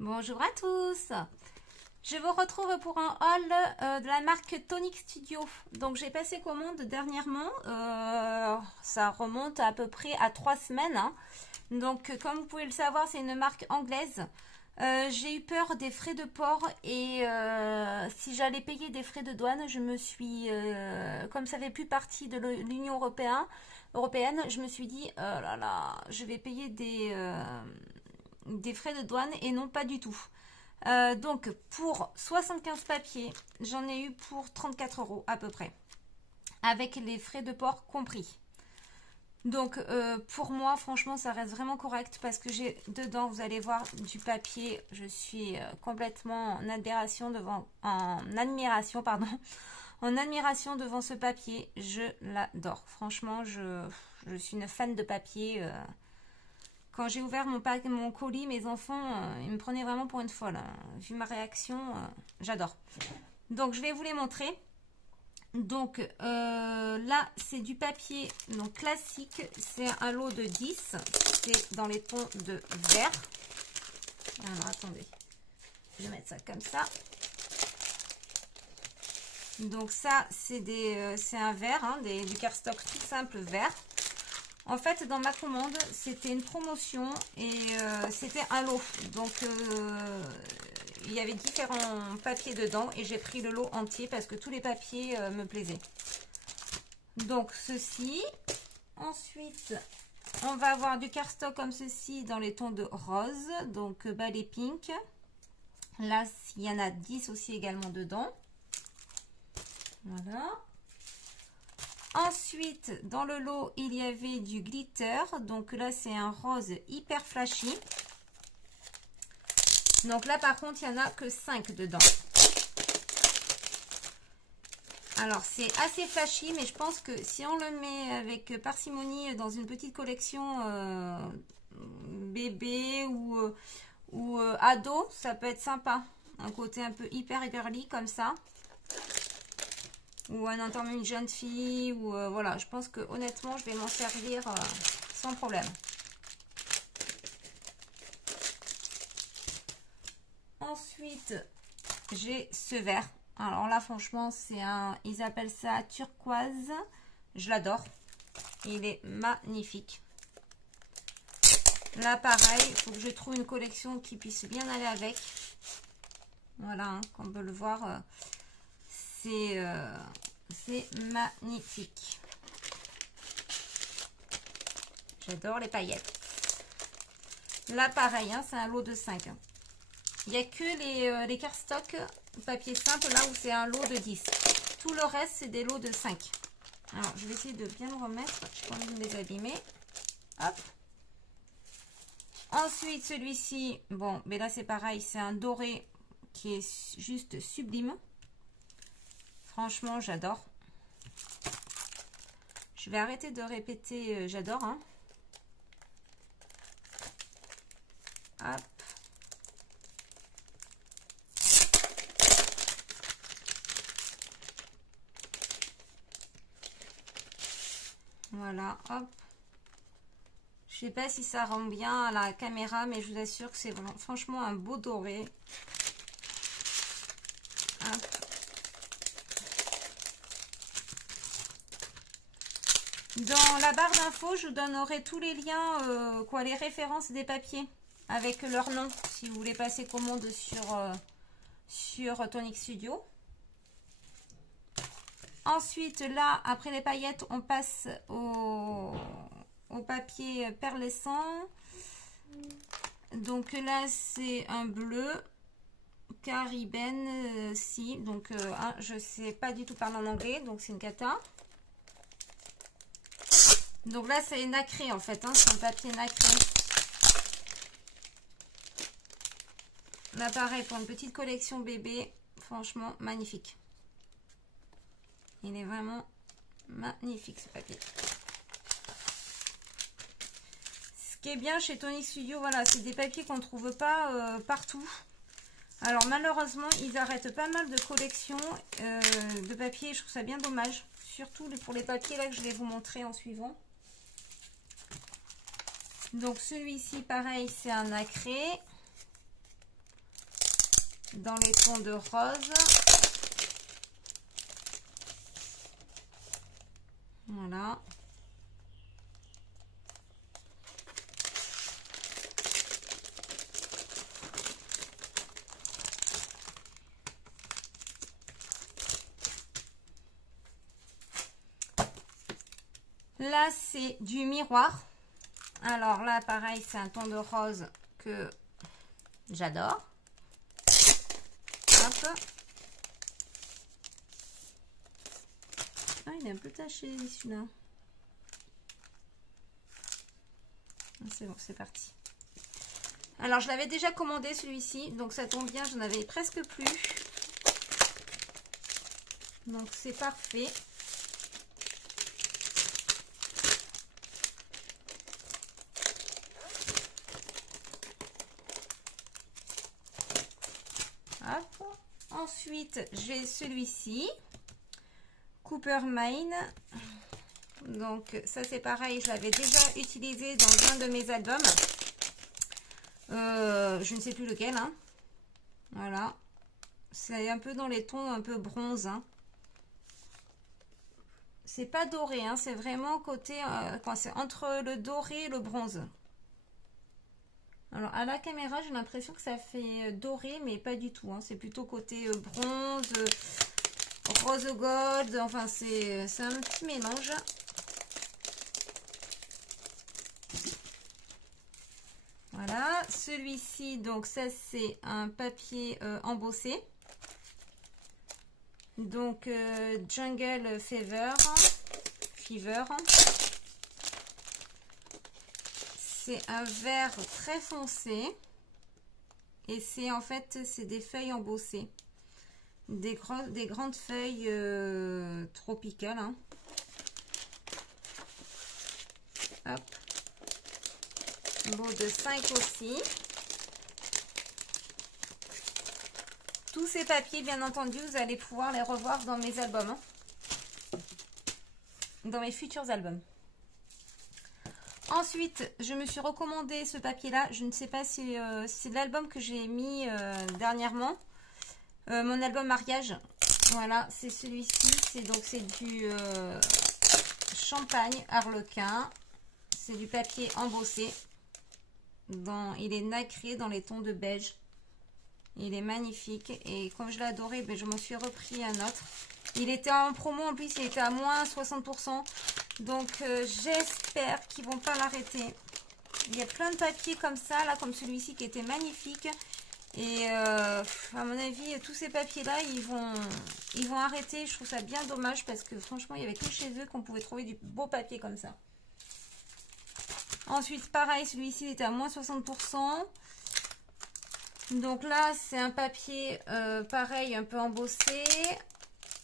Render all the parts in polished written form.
Bonjour à tous. Je vous retrouve pour un haul de la marque Tonic Studio. Donc j'ai passé commande dernièrement, ça remonte à peu près à 3 semaines, hein. Donc comme vous pouvez le savoir, c'est une marque anglaise. J'ai eu peur des frais de port et si j'allais payer des frais de douane, je me suis, comme ça fait plus partie de l'Union européenne, je me suis dit, oh là là, je vais payer des frais de douane et non pas du tout. Donc pour 75 papiers, j'en ai eu pour 34 € à peu près, avec les frais de port compris. Donc pour moi, franchement, ça reste vraiment correct parce que j'ai dedans, vous allez voir, du papier. Je suis complètement en admiration en admiration devant ce papier. Je l'adore. Franchement, je suis une fan de papier. Quand j'ai ouvert mon colis, mes enfants, ils me prenaient vraiment pour une folle, hein. Vu ma réaction, j'adore. Donc, je vais vous les montrer. Donc, là, c'est du papier donc, classique. C'est un lot de 10. C'est dans les tons de vert. Alors, attendez. Je vais mettre ça comme ça. Donc, ça, c'est un vert, hein, du cardstock tout simple vert. En fait, dans ma commande, c'était une promotion et c'était un lot. Donc, il y avait différents papiers dedans et j'ai pris le lot entier parce que tous les papiers me plaisaient. Donc, ceci. Ensuite, on va avoir du cardstock comme ceci dans les tons de rose. Donc, balai pink. Là, il y en a 10 aussi également dedans. Voilà. Ensuite, dans le lot, il y avait du glitter. Donc là, c'est un rose hyper flashy. Donc là, par contre, il n'y en a que 5 dedans. Alors, c'est assez flashy, mais je pense que si on le met avec parcimonie dans une petite collection bébé ou ado, ça peut être sympa. Un côté un peu hyper girly comme ça. Ou un enterrement une jeune fille, ou voilà, je pense que honnêtement, je vais m'en servir sans problème. Ensuite, j'ai ce vert. Alors là, franchement, ils appellent ça turquoise. Je l'adore. Il est magnifique. Là, pareil, il faut que je trouve une collection qui puisse bien aller avec. Voilà, hein, comme on peut le voir, c'est magnifique. J'adore les paillettes. Là, pareil, hein, c'est un lot de 5. Il n'y a que les cardstock papier simple, là où c'est un lot de 10. Tout le reste, c'est des lots de 5. Alors, je vais essayer de bien me remettre. Je n'ai pas envie de les abîmer. Hop. Ensuite, celui-ci, bon, mais là, c'est pareil. C'est un doré qui est juste sublime. Franchement, j'adore. Je vais arrêter de répéter, j'adore, hein. Hop. Voilà, hop. Je sais pas si ça rend bien à la caméra, mais je vous assure que c'est franchement un beau doré. Hop. Dans la barre d'infos, je vous donnerai tous les liens, les références des papiers avec leur nom, si vous voulez passer commande sur Tonic Studio. Ensuite, là, après les paillettes, on passe au papier perlescent. Donc là, c'est un bleu caribène, si. Donc, je ne sais pas du tout parler en anglais, donc c'est une cata. Donc là, c'est nacré en fait, hein, c'est un papier nacré. Là, pareil, pour une petite collection bébé, franchement, magnifique. Il est vraiment magnifique ce papier. Ce qui est bien chez Tonic Studio, voilà, c'est des papiers qu'on ne trouve pas partout. Alors malheureusement, ils arrêtent pas mal de collections de papiers. Je trouve ça bien dommage. Surtout pour les papiers là que je vais vous montrer en suivant. Donc celui-ci, pareil, c'est un nacré. dans les tons de rose. Voilà. Là, c'est du miroir. Alors là, pareil, c'est un ton de rose que j'adore. Hop. Ah, il est un peu taché, celui-là. C'est bon, c'est parti. Alors, je l'avais déjà commandé, celui-ci. Donc, ça tombe bien, j'en avais presque plus. Donc, c'est parfait. Hop. Ensuite, j'ai celui-ci. Cooper Mine. Donc, ça, c'est pareil. Je l'avais déjà utilisé dans un de mes albums. Je ne sais plus lequel. Hein. Voilà. C'est un peu dans les tons un peu bronze. Hein. C'est pas doré. Hein. C'est vraiment côté... c'est entre le doré et le bronze. Alors, à la caméra, j'ai l'impression que ça fait doré, mais pas du tout. Hein. C'est plutôt côté bronze, rose gold. Enfin, c'est un petit mélange. Voilà. Celui-ci, donc ça, c'est un papier embossé. Donc, Jungle Fever. C'est un vert très foncé et c'est en fait c'est des feuilles embossées, des grandes feuilles tropicales. Hein. Hop. Lot de 5 aussi. Tous ces papiers, bien entendu, vous allez pouvoir les revoir dans mes albums, hein. Dans mes futurs albums. Ensuite, je me suis recommandé ce papier-là. Je ne sais pas si c'est l'album que j'ai mis dernièrement. Mon album mariage. Voilà, c'est celui-ci. C'est du champagne harlequin. C'est du papier embossé. Il est nacré dans les tons de beige. Il est magnifique. Et comme je l'ai adoré, je m'en suis repris un autre. Il était en promo, en plus il était à moins 60%. Donc j'espère qu'ils vont pas l'arrêter. Il y a plein de papiers comme ça, là, comme celui-ci qui était magnifique. Et à mon avis, tous ces papiers-là, ils vont arrêter. Je trouve ça bien dommage parce que franchement, il n'y avait que chez eux qu'on pouvait trouver du beau papier comme ça. Ensuite, pareil, celui-ci était à moins 60%. Donc là, c'est un papier pareil, un peu embossé.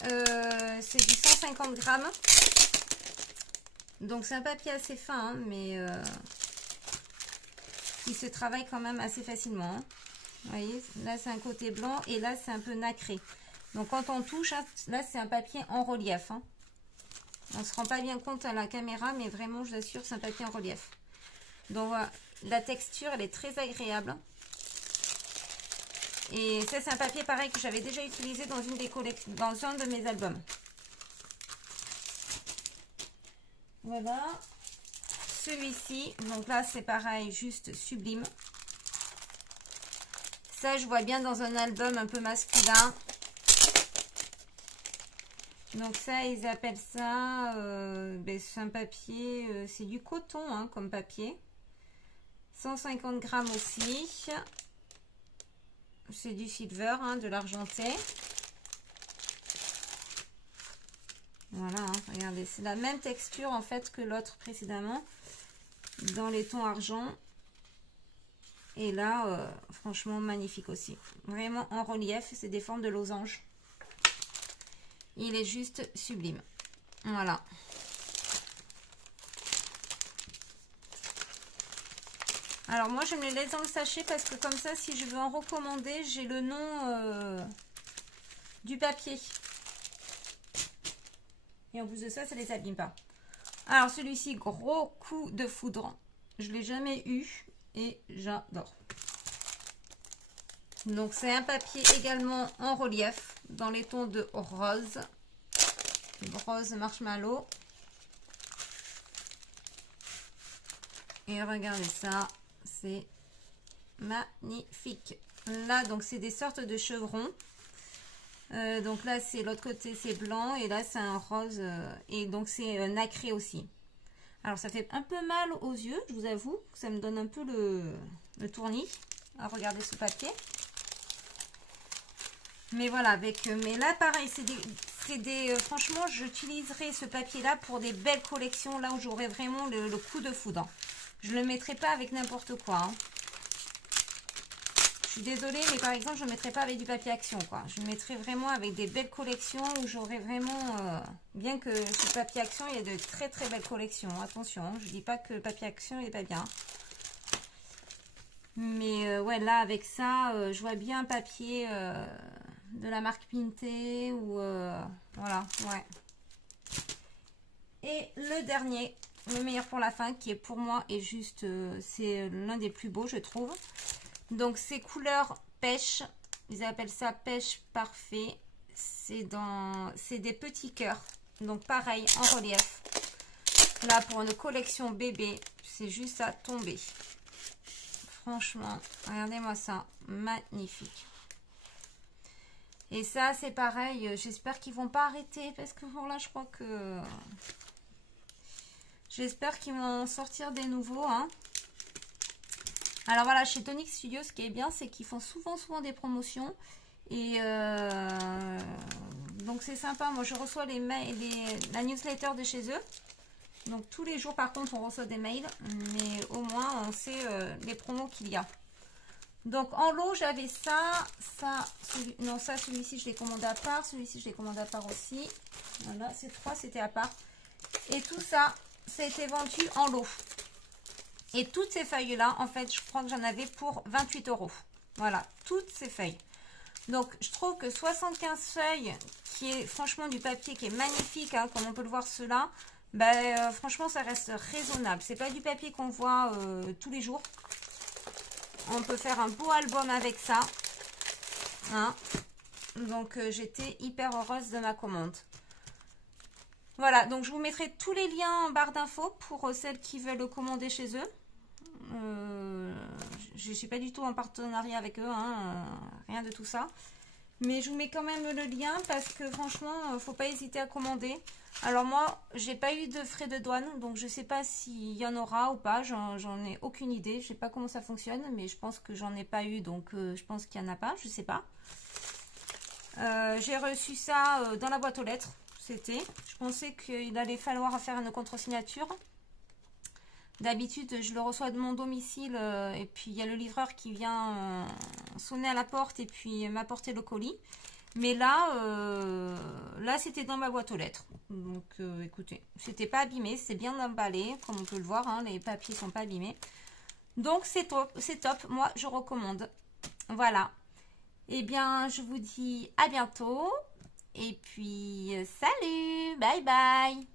C'est du 150 grammes. Donc c'est un papier assez fin, hein, mais qui se travaille quand même assez facilement. Hein. Vous voyez, là c'est un côté blanc et là c'est un peu nacré. Donc quand on touche, hein, là c'est un papier en relief. Hein. On ne se rend pas bien compte à la caméra, mais vraiment je vous assure c'est un papier en relief. Donc voilà, la texture elle est très agréable. Et ça c'est un papier pareil que j'avais déjà utilisé dans dans un de mes albums. Voilà. Celui-ci, donc là c'est pareil, juste sublime. Ça je vois bien dans un album un peu masculin. Donc ça ils appellent ça, c'est un papier, c'est du coton hein, comme papier. 150 grammes aussi. C'est du silver, hein, de l'argenté. Voilà, hein, regardez, c'est la même texture en fait que l'autre précédemment, dans les tons argent. Et là, franchement, magnifique aussi. Vraiment en relief, c'est des formes de losange. Il est juste sublime. Voilà. Alors moi, je me les laisse dans le sachet parce que comme ça, si je veux en recommander, j'ai le nom du papier. Et en plus de ça, ça les abîme pas. Alors celui-ci, gros coup de foudre. Je ne l'ai jamais eu et j'adore. Donc c'est un papier également en relief dans les tons de rose. Rose marshmallow. Et regardez ça, c'est magnifique. Là, donc c'est des sortes de chevrons. Donc là, c'est l'autre côté, c'est blanc. Et là, c'est un rose. Et donc, c'est nacré aussi. Alors, ça fait un peu mal aux yeux, je vous avoue. Ça me donne un peu le tournis. Alors, regardez ce papier. Mais voilà, mais là, pareil, franchement, j'utiliserai ce papier-là pour des belles collections. Là où j'aurai vraiment le coup de foudre. Je ne le mettrai pas avec n'importe quoi. Hein. Je suis désolée, mais par exemple, je ne le mettrai pas avec du papier action, quoi. Je le mettrai vraiment avec des belles collections où j'aurai vraiment... bien que ce papier action, il y a de très très belles collections. Attention, hein, je ne dis pas que le papier action n'est pas bien. Mais ouais, là, avec ça, je vois bien un papier de la marque Pinté ou... voilà, ouais. Et le dernier, le meilleur pour la fin, qui est pour moi, et juste, c'est l'un des plus beaux, je trouve. Donc, c'est couleur pêche. Ils appellent ça pêche parfait. C'est des petits cœurs. Donc, pareil, en relief. Là, pour une collection bébé, c'est juste à tomber. Franchement, regardez-moi ça. Magnifique. Et ça, c'est pareil. J'espère qu'ils vont pas arrêter. Parce que bon, là, je crois que... J'espère qu'ils vont sortir des nouveaux, hein. Alors voilà, chez Tonic Studio, ce qui est bien, c'est qu'ils font souvent des promotions. Et donc c'est sympa. Moi, je reçois la newsletter de chez eux. Donc tous les jours, par contre, on reçoit des mails. Mais au moins, on sait les promos qu'il y a. Donc en lot, j'avais ça. Celui-ci, je l'ai commandé à part. Celui-ci, je l'ai commandé à part aussi. Voilà, ces trois, c'était à part. Et tout ça, ça a été vendu en lot. Et toutes ces feuilles-là, en fait, je crois que j'en avais pour 28 €. Voilà, toutes ces feuilles. Donc, je trouve que 75 feuilles, qui est franchement du papier qui est magnifique, hein, comme on peut le voir ceux-là, ben, franchement, ça reste raisonnable. C'est pas du papier qu'on voit tous les jours. On peut faire un beau album avec ça. Hein. Donc, j'étais hyper heureuse de ma commande. Voilà, donc je vous mettrai tous les liens en barre d'infos pour celles qui veulent le commander chez eux. Je ne suis pas du tout en partenariat avec eux, hein, rien de tout ça. Mais je vous mets quand même le lien parce que franchement, il ne faut pas hésiter à commander. Alors moi, j'ai pas eu de frais de douane, donc je ne sais pas s'il y en aura ou pas. J'en ai aucune idée. Je sais pas comment ça fonctionne, mais je pense que j'en ai pas eu, donc je pense qu'il n'y en a pas, je sais pas. J'ai reçu ça dans la boîte aux lettres. Je pensais qu'il allait falloir faire une contre-signature. D'habitude, je le reçois de mon domicile et puis il y a le livreur qui vient sonner à la porte et puis m'apporter le colis. Mais là, c'était dans ma boîte aux lettres. Donc, écoutez, c'était pas abîmé, c'est bien emballé, comme on peut le voir, hein, les papiers sont pas abîmés. Donc, c'est top, moi, je recommande. Voilà. Eh bien, je vous dis à bientôt. Et puis, salut, bye bye.